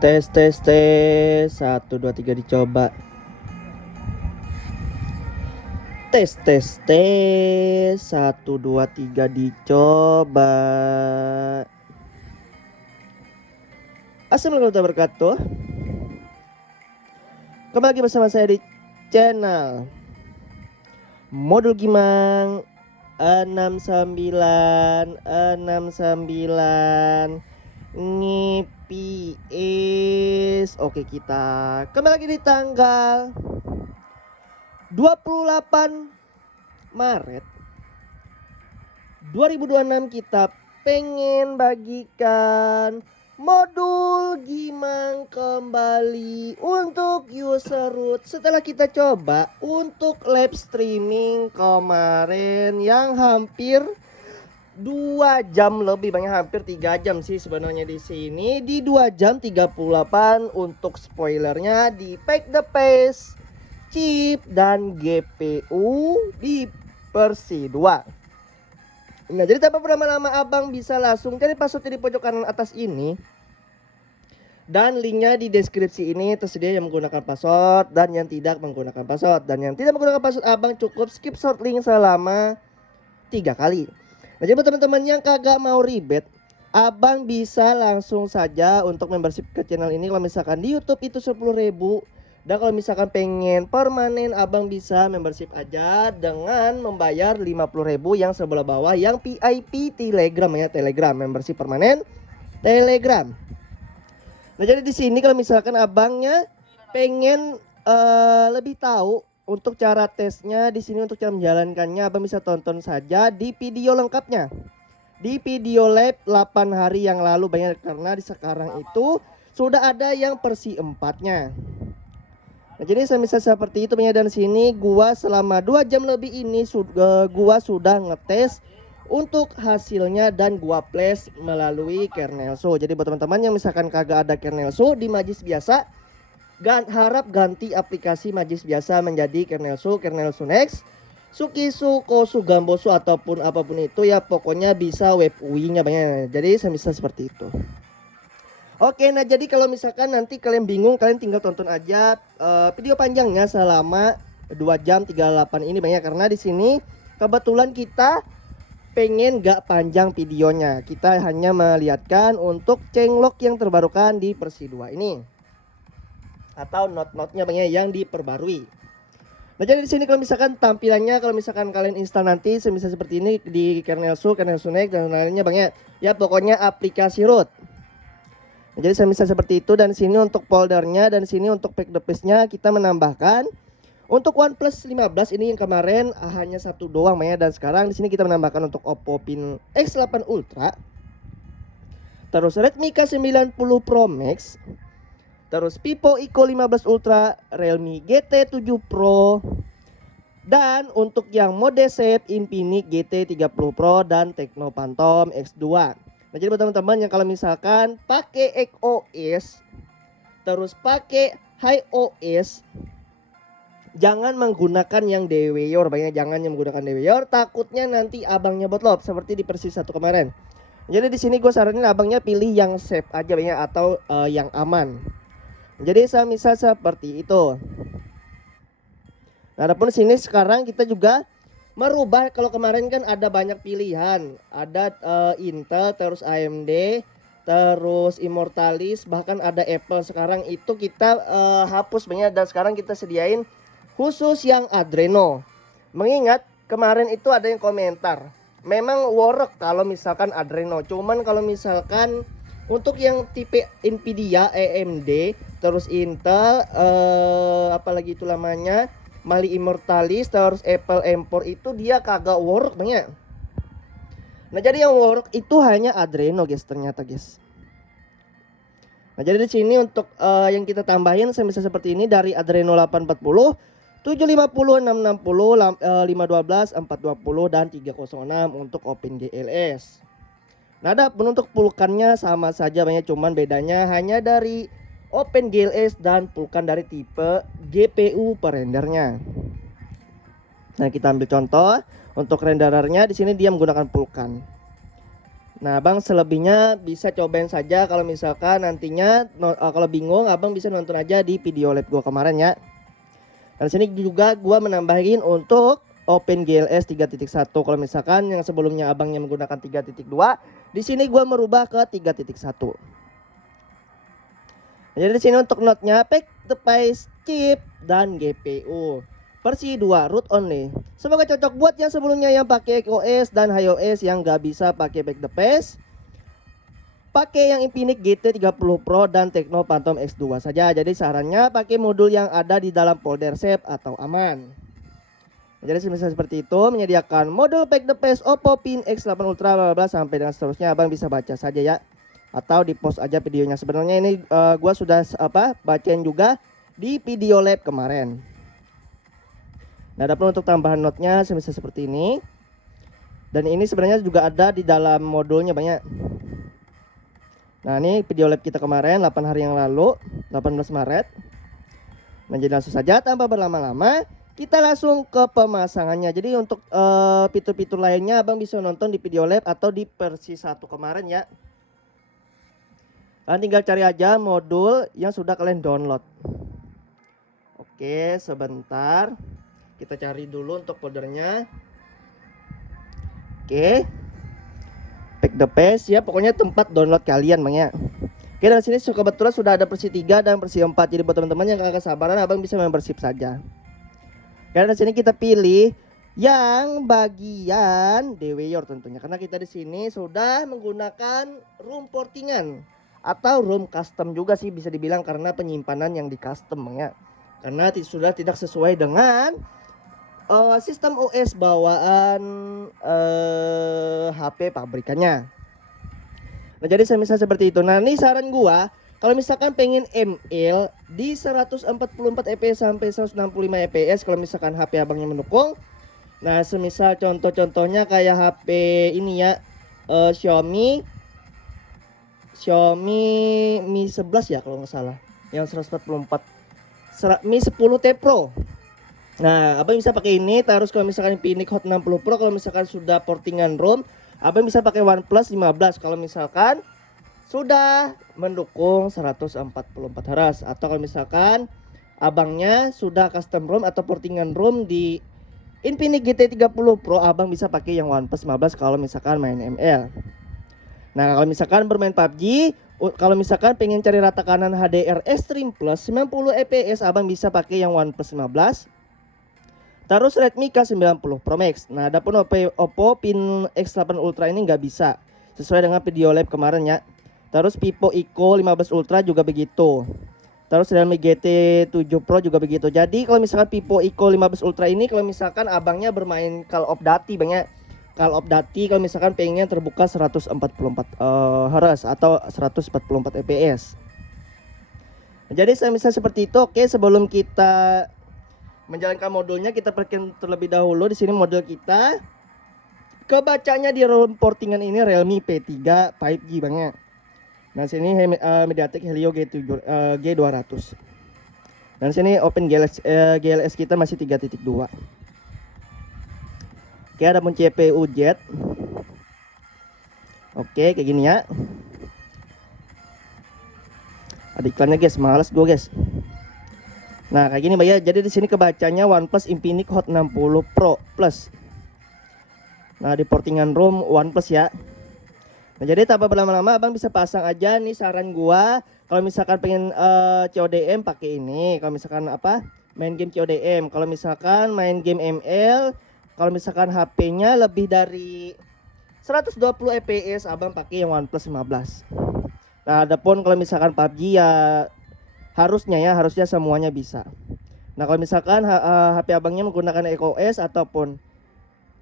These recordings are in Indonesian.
Tes tes tes 1 2 3 dicoba. Tes tes tes 1 2 3 dicoba. Assalamualaikum warahmatullahi wabarakatuh. Kembali lagi bersama saya di channel Modul Gimang 69 Ngipis. Oke, kita kembali lagi di tanggal 28 Maret 2026. Kita pengen bagikan modul Gimang kembali untuk user root setelah kita coba untuk live streaming kemarin yang hampir 2 jam lebih, banyak hampir 3 jam sih sebenarnya di sini. Di 2 jam 38 untuk spoilernya di pack the pace, chip dan GPU di versi 2. Nah, jadi tanpa berlama-lama abang bisa langsung cari passwordnya di pojok kanan atas ini. Dan linknya di deskripsi ini tersedia yang menggunakan password dan yang tidak menggunakan password. Dan yang tidak menggunakan password abang cukup skip short link selama 3 kali. Nah, jadi buat teman-teman yang kagak mau ribet, abang bisa langsung saja untuk membership ke channel ini. Kalau misalkan di YouTube itu 10.000. Dan kalau misalkan pengen permanen, abang bisa membership aja dengan membayar 50.000 yang sebelah bawah yang VIP Telegram ya, Telegram membership permanen Telegram. Nah, jadi di sini kalau misalkan abangnya pengen lebih tahu untuk cara tesnya di sini, untuk cara menjalankannya, abang bisa tonton saja di video lengkapnya. Di video lab 8 hari yang lalu banyak, karena di sekarang itu sudah ada yang versi 4-nya. Nah, jadi misal seperti itu punya. Dan sini gua selama 2 jam lebih ini gua sudah ngetes untuk hasilnya dan gua flash melalui kernel show. Jadi buat teman-teman yang misalkan kagak ada kernel show di Majis biasa, harap ganti aplikasi Majis biasa menjadi kernel show next, Sukisu, Kosu, Gambosu ataupun apapun itu ya, pokoknya bisa web UI-nya banyak. Jadi bisa seperti itu. Oke, nah jadi kalau misalkan nanti kalian bingung, kalian tinggal tonton aja video panjangnya selama 2 jam 38 ini banyak, karena di sini kebetulan kita pengen gak panjang videonya. Kita hanya melihatkan untuk changelog yang terbarukan di versi 2 ini, atau not-notnya banyak yang diperbarui. Nah, jadi di sini kalau misalkan tampilannya, kalau misalkan kalian install nanti semisal seperti ini di kernel Next dan lainnya banyak ya, pokoknya aplikasi root. Nah, jadi semisal seperti itu. Dan sini untuk foldernya, dan sini untuk pack the paste-nya kita menambahkan untuk OnePlus 15 ini yang kemarin hanya 1 doang ya, dan sekarang di sini kita menambahkan untuk Oppo Fin X8 Ultra, terus Redmi K90 Pro Max, terus Vivo Eco 15 Ultra, Realme GT 7 Pro, dan untuk yang mode safe Infinix GT 30 Pro dan Tecno Phantom X2. Nah, jadi buat teman-teman yang kalau misalkan pakai XOS terus pakai HiOS, jangan menggunakan yang Deweyor banyak, jangan yang menggunakan Deweyor, takutnya nanti abangnya botlop seperti di versi 1 kemarin. Jadi di sini gue saranin abangnya pilih yang safe aja banyak, atau yang aman. Jadi misal seperti itu. Nah, adapun sini sekarang kita juga merubah. Kalau kemarin kan ada banyak pilihan, ada Intel, terus AMD, terus Immortalis, bahkan ada Apple. Sekarang itu kita hapus banyak, dan sekarang kita sediain khusus yang Adreno. Mengingat kemarin itu ada yang komentar, memang work kalau misalkan Adreno, cuman kalau misalkan untuk yang tipe Nvidia, AMD, terus Intel, apalagi itu namanya, Mali Immortalis, terus Apple M4 itu dia kagak work banyak. Nah, jadi yang work itu hanya Adreno guys, ternyata guys. Nah, jadi di sini untuk yang kita tambahin semisal seperti ini dari Adreno 840, 750, 660, 512, 420 dan 306 untuk OpenGLS. Nah, adapun untuk pulkannya sama saja banyak, cuman bedanya hanya dari OpenGLS dan pulkan dari tipe GPU perendernya. Nah, kita ambil contoh untuk renderernya. Di sini dia menggunakan pulkan. Nah, Abang selebihnya bisa cobain saja. Kalau misalkan nantinya kalau bingung, Abang bisa nonton aja di video lab gua kemarin ya. Dan sini juga gua menambahin untuk OpenGLS 3.1. Kalau misalkan yang sebelumnya Abangnya menggunakan 3.2, di sini gua merubah ke 3.1. Jadi di sini untuk notnya pack the pace, chip dan GPU. Versi 2 root only. Semoga cocok buat yang sebelumnya yang pakai OS dan iOS yang gak bisa pakai back the pace. Pakai yang Infinix GT30 Pro dan Tecno Phantom X2 saja. Jadi sarannya pakai modul yang ada di dalam folder save atau aman. Jadi semisal seperti itu, menyediakan modul pack the pace Oppo Pin X8 Ultra bla bla sampai dengan seterusnya. Abang bisa baca saja ya, atau di post aja videonya. Sebenarnya ini gua sudah bacain juga di video lab kemarin. Nah, adapun untuk tambahan notnya semisal seperti ini. Dan ini sebenarnya juga ada di dalam modulnya banyak. Nah, ini video lab kita kemarin 8 hari yang lalu, 18 Maret. Nah, jadi langsung saja tanpa berlama-lama kita langsung ke pemasangannya. Jadi untuk fitur-fitur lainnya Abang bisa nonton di video lab atau di versi 1 kemarin ya. Kalian tinggal cari aja modul yang sudah kalian download. Oke, sebentar. Kita cari dulu untuk foldernya. Oke. Pack the pace ya, pokoknya tempat download kalian Bang ya. Oke, dan sini kebetulan sudah ada versi 3 dan versi 4. Jadi buat teman-teman yang kakak sabaran, Abang bisa membership saja. Karena sini kita pilih yang bagian DWYOR tentunya, karena kita di sini sudah menggunakan room portingan atau room custom juga sih bisa dibilang, karena penyimpanan yang di custom ya. Karena sudah tidak sesuai dengan sistem OS bawaan HP pabrikannya. Nah, jadi misal seperti itu. Nah, ini saran gua, kalau misalkan pengen ML di 144 fps sampai 165 fps, kalau misalkan HP abangnya mendukung. Nah, semisal contoh-contohnya kayak HP ini ya, Xiaomi Mi 11 ya kalau nggak salah, yang 144 Mi 10T Pro. Nah, abang bisa pakai ini. Terus kalau misalkan Infinix Hot 60 Pro, kalau misalkan sudah portingan ROM, abang bisa pakai OnePlus 15 kalau misalkan sudah mendukung 144 Hz. Atau kalau misalkan abangnya sudah custom ROM atau portingan ROM di Infinix GT30 Pro, abang bisa pakai yang OnePlus 15 kalau misalkan main ML. Nah, kalau misalkan bermain PUBG, kalau misalkan pengen cari rata kanan HDR Extreme Plus 90 fps, abang bisa pakai yang OnePlus 15. Terus Redmi K90 Pro Max. Nah, adapun Oppo Pin X8 Ultra ini nggak bisa, sesuai dengan video lab kemarin ya. Terus Vivo Eco 15 Ultra juga begitu. Terus Realme GT7 Pro juga begitu. Jadi kalau misalkan Vivo Eco 15 Ultra ini, kalau misalkan abangnya bermain Call of Duty banyak, Call of Duty kalau misalkan pengennya terbuka 144 Hz atau 144 fps. Jadi misalnya seperti itu. Oke, sebelum kita menjalankan modulnya, kita perhatikan terlebih dahulu di sini model kita. Kebacanya di ROM portingan ini Realme P3 5G banget. Nah, sini MediaTek Helio G200. Dan sini OpenGLS kita masih 3.2. Oke, ada pun CPU Z. Oke, kayak gini ya. Ada iklannya guys, males gue guys. Nah, kayak gini ya. Jadi di sini kebacanya OnePlus Infinix Hot 60 Pro Plus. Nah, di portingan ROM OnePlus ya. Nah, jadi tanpa berlama-lama abang bisa pasang aja. Nih saran gua, kalau misalkan pengen CODM pakai ini. Kalau misalkan main game CODM. Kalau misalkan main game ML, kalau misalkan HP-nya lebih dari 120 fps, abang pakai yang OnePlus 15. Nah, adapun kalau misalkan PUBG ya harusnya semuanya bisa. Nah, kalau misalkan HP abangnya menggunakan iOS ataupun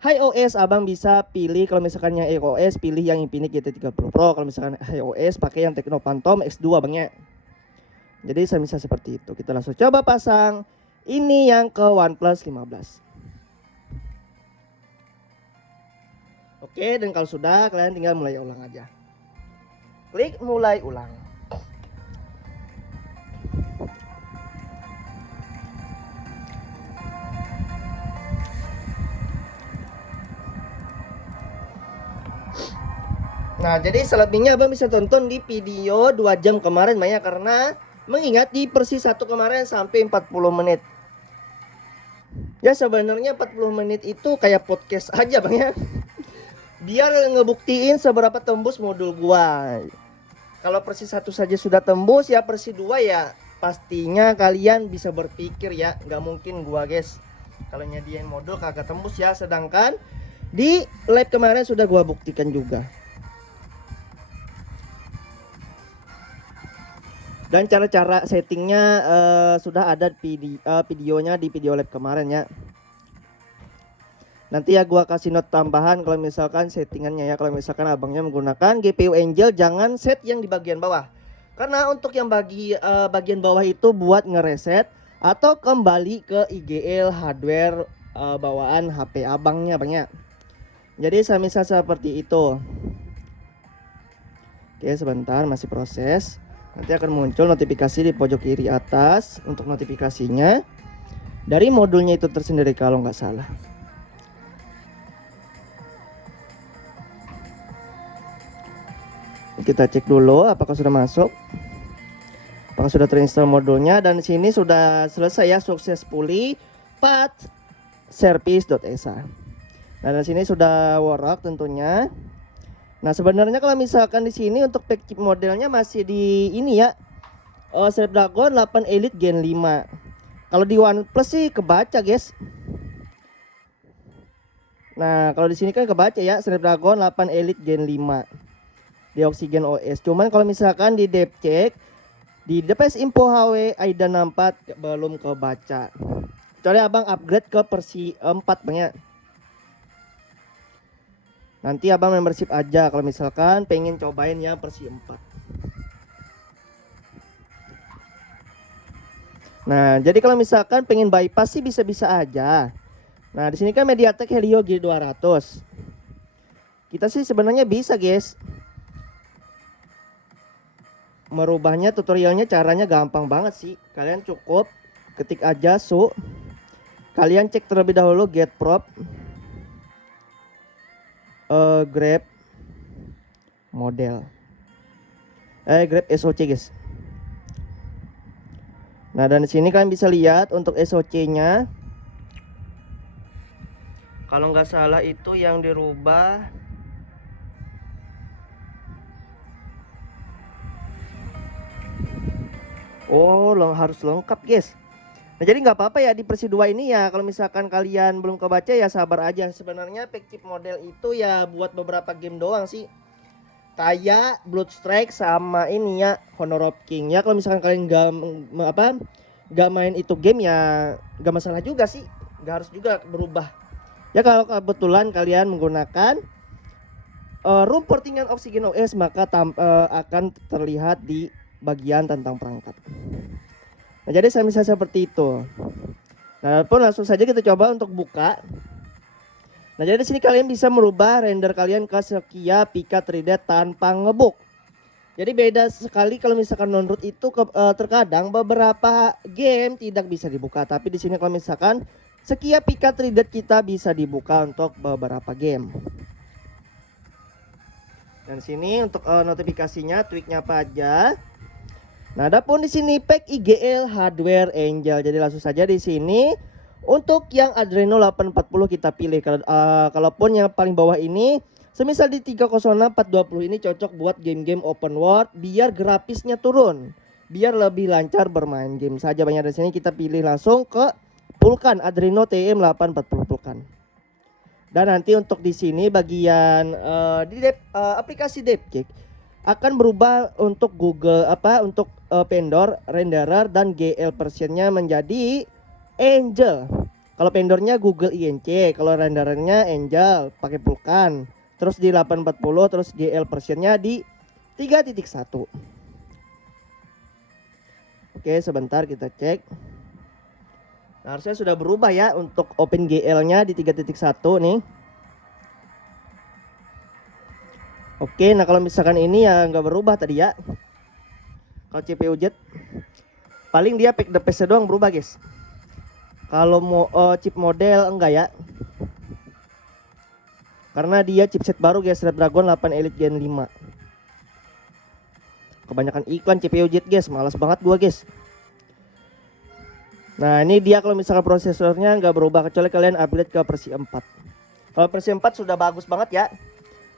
iOS, abang bisa pilih, kalau misalkan yang iOS pilih yang Infinix GT30 Pro. Kalau misalkan iOS pakai yang Tecno Phantom X2 abangnya. Jadi saya bisa seperti itu. Kita langsung coba pasang ini yang ke OnePlus 15. Oke, dan kalau sudah, kalian tinggal mulai ulang aja. Klik mulai ulang. Nah, jadi selebihnya Abang bisa tonton di video 2 jam kemarin Bang ya, karena mengingat di versi 1 kemarin sampai 40 menit. Ya sebenarnya 40 menit itu kayak podcast aja Bang ya. Biar ngebuktiin seberapa tembus modul gua. Kalau versi 1 saja sudah tembus, ya versi 2 ya pastinya kalian bisa berpikir ya, nggak mungkin gua guys kalau nyediain modul kagak tembus ya, sedangkan di live kemarin sudah gua buktikan juga. Dan cara-cara settingnya sudah ada videonya di video live kemarin ya. Nanti ya gua kasih note tambahan kalau misalkan settingannya ya. Kalau misalkan abangnya menggunakan GPU Angel, jangan set yang di bagian bawah. Karena untuk yang bagian bawah itu buat ngereset atau kembali ke IGL hardware bawaan HP abangnya Bang ya. Jadi semisal seperti itu. Oke, sebentar masih proses. Nanti akan muncul notifikasi di pojok kiri atas untuk notifikasinya dari modulnya itu tersendiri kalau nggak salah. Kita cek dulu apakah sudah masuk, apakah sudah terinstall modulnya, dan di sini sudah selesai ya, successfully path service.esa. Nah, di sini sudah work tentunya. Nah, sebenarnya kalau misalkan di sini untuk pack chip modelnya masih di ini ya, Snapdragon 8 Elite Gen 5. Kalau di OnePlus sih kebaca guys. Nah, kalau di sini kan kebaca ya, Snapdragon 8 Elite Gen 5 di Oxygen OS. Cuman kalau misalkan di DevCheck di DPS Info HW AIDA 64 belum kebaca. Kecuali abang upgrade ke versi 4 Bang ya. Nanti abang membership aja kalau misalkan pengen cobain ya versi 4. Nah, jadi kalau misalkan pengen bypass sih bisa-bisa aja. Nah, di sini kan MediaTek Helio G200. Kita sih sebenarnya bisa, guys. Merubahnya tutorialnya caranya gampang banget sih. Kalian cukup ketik aja kalian cek terlebih dahulu get prop, grab model, grab SOC guys. Nah, dan di sini kalian bisa lihat untuk SOC-nya. Kalau nggak salah itu yang dirubah harus lengkap guys. Nah, jadi nggak apa-apa ya di versi 2 ini ya. Kalau misalkan kalian belum kebaca ya sabar aja. Sebenarnya pack chip model itu ya buat beberapa game doang sih. Kayak Bloodstrike sama ini ya Honor of King ya. Kalau misalkan kalian nggak main itu game ya nggak masalah juga sih. Nggak harus juga berubah. Ya kalau kebetulan kalian menggunakan room portingan Oxygen OS maka akan terlihat di bagian tentang perangkat. Nah, jadi saya bisa seperti itu. Nah, pun langsung saja kita coba untuk buka. Nah, jadi di sini kalian bisa merubah render kalian ke Sekia Pika 3D tanpa ngebuk. Jadi beda sekali kalau misalkan non-root itu terkadang beberapa game tidak bisa dibuka, tapi di sini kalau misalkan Sekia Pika 3D kita bisa dibuka untuk beberapa game. Dan sini untuk notifikasinya, tweaknya apa aja. Nah, adapun di sini pack IGL Hardware Angel. Jadi langsung saja di sini untuk yang Adreno 840 kita pilih. Kalaupun yang paling bawah ini, semisal di 306420 ini cocok buat game-game open world biar grafisnya turun, biar lebih lancar bermain game saja. Banyak di sini kita pilih langsung ke Vulkan Adreno TM 840 Vulkan. Dan nanti untuk di sini bagian di aplikasi DevCheck akan berubah untuk Google untuk vendor renderer dan GL versionnya menjadi Angel. Kalau vendornya Google INC, kalau renderernya Angel pakai Vulkan. Terus di 840 terus GL versionnya di 3.1. Oke, sebentar kita cek. Nah, harusnya sudah berubah ya untuk OpenGL-nya di 3.1 nih. Oke, nah kalau misalkan ini ya nggak berubah tadi ya. Kalau CPU jet paling dia pack the paste doang berubah guys. Kalau mau chip model enggak ya. karena dia chipset baru guys, Snapdragon 8 Elite Gen 5. Kebanyakan iklan CPU Jet guys, malas banget gua guys. Nah ini dia kalau misalkan prosesornya nggak berubah kecuali kalian upgrade ke versi 4. Kalau versi 4 sudah bagus banget ya.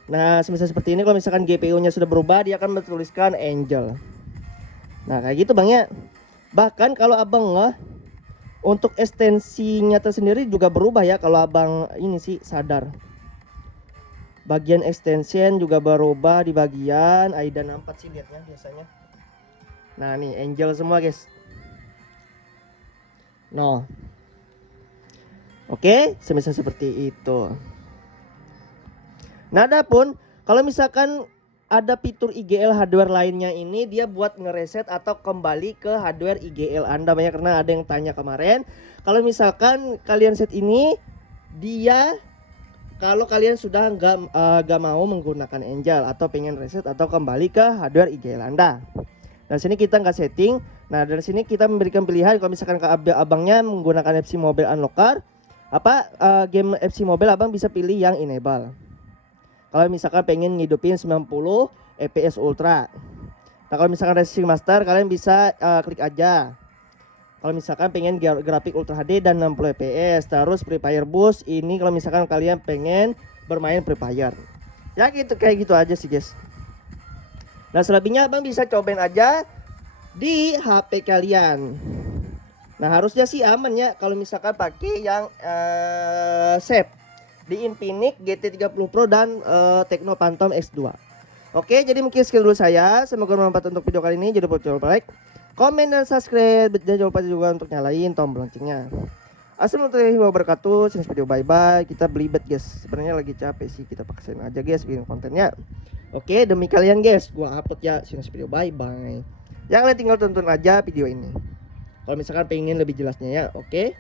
Nah semisal seperti ini, kalau misalkan GPU nya sudah berubah, dia akan bertuliskan Angel. Nah kayak gitu bang ya. Bahkan kalau abang untuk ekstensinya tersendiri juga berubah ya, kalau abang ini sih sadar. Bagian extension juga berubah di bagian AIDA 64 sih lihatnya biasanya. Nah nih Angel semua guys. No. Oke, semisal seperti itu. Nah, adapun kalau misalkan ada fitur IGL hardware lainnya ini, dia buat ngereset atau kembali ke hardware IGL Anda banyak, karena ada yang tanya kemarin. Kalau misalkan kalian set ini, dia kalau kalian sudah nggak mau menggunakan Angel atau pengen reset atau kembali ke hardware IGL Anda. Nah, sini kita nggak setting. Nah, dari sini kita memberikan pilihan kalau misalkan abangnya menggunakan FC Mobile Unlocker, game FC Mobile abang bisa pilih yang enable. Kalau misalkan pengen ngidupin 90 fps ultra. Nah, kalau misalkan Racing Master kalian bisa klik aja. Kalau misalkan pengen grafik Ultra HD dan 60 fps. Terus Free Fire Boost ini kalau misalkan kalian pengen bermain Free Fire. Ya gitu, kayak gitu aja sih guys. Nah selebihnya abang bisa cobain aja di HP kalian. Nah harusnya sih aman ya kalau misalkan pakai yang safe di Infinix GT30 Pro dan Tecno Phantom X2. Oke, jadi mungkin sekian dulu saya. Semoga bermanfaat untuk video kali ini. Jadi jangan lupa like, komen dan subscribe. Dan jangan lupa juga untuk nyalain tombol loncengnya. Assalamualaikum warahmatullahi wabarakatuh. Sampai video, bye bye. Kita belibet guys. Sebenarnya lagi capek sih, kita paksain aja guys bikin kontennya. Oke, demi kalian guys, gua upload ya. Sampai video, bye bye. Yang kalian tinggal tonton aja video ini. Kalau misalkan pengen lebih jelasnya ya, oke.